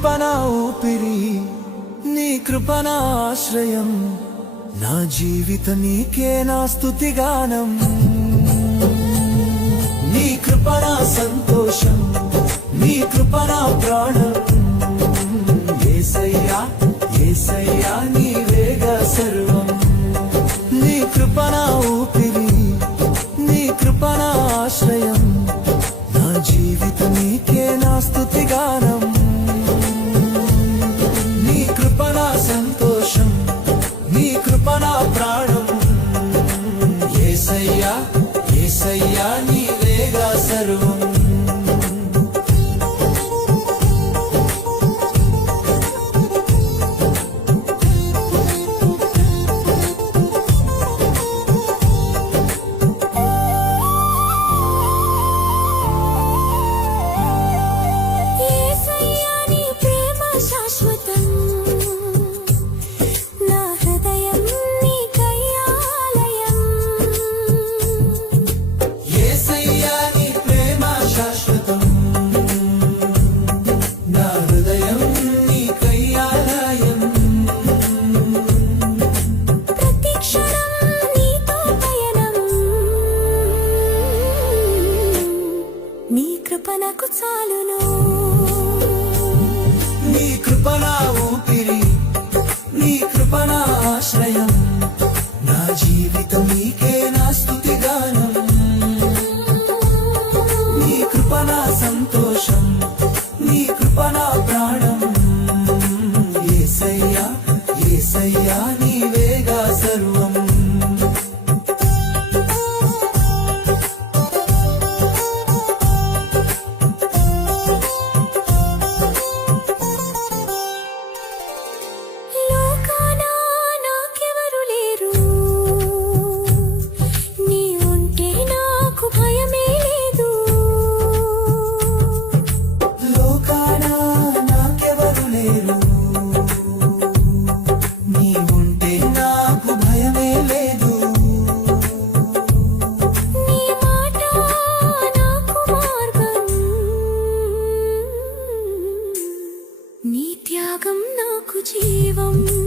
కృపనా ఊపిరి, నీ కృపనా ఆశ్రయం, నా జీవిత నీకే నా స్తుతిగానం. నీ కృపనా సంతోషం, నీ కృపనా ప్రాణం. యేసయ్యా యేసయ్యా నీవేగా సర్వం. నీ కృపనా ఊపిరి, నీ కృపనా ఆశ్రయం, నా జీవిత నీకే నా స్తుతిగానం. నీ కృపనా సంతోషం, నీ కృపనా ప్రాణం. యేసయ్యా యేసయ్యా నీవేగా సర్వం. కృపణకు చాలును. నీ కృపనా ఊపిరి, నీ కృపనా ఆశ్రయం, నా జీవితం నీకే నా స్తుతిగానం. నీ కృపనా సంతోషం, నీ కృపనా ప్రాణం. యేసయ్యా యేసయ్యా నీవేగా సర్వం. నీ త్యాగం నాకు జీవం.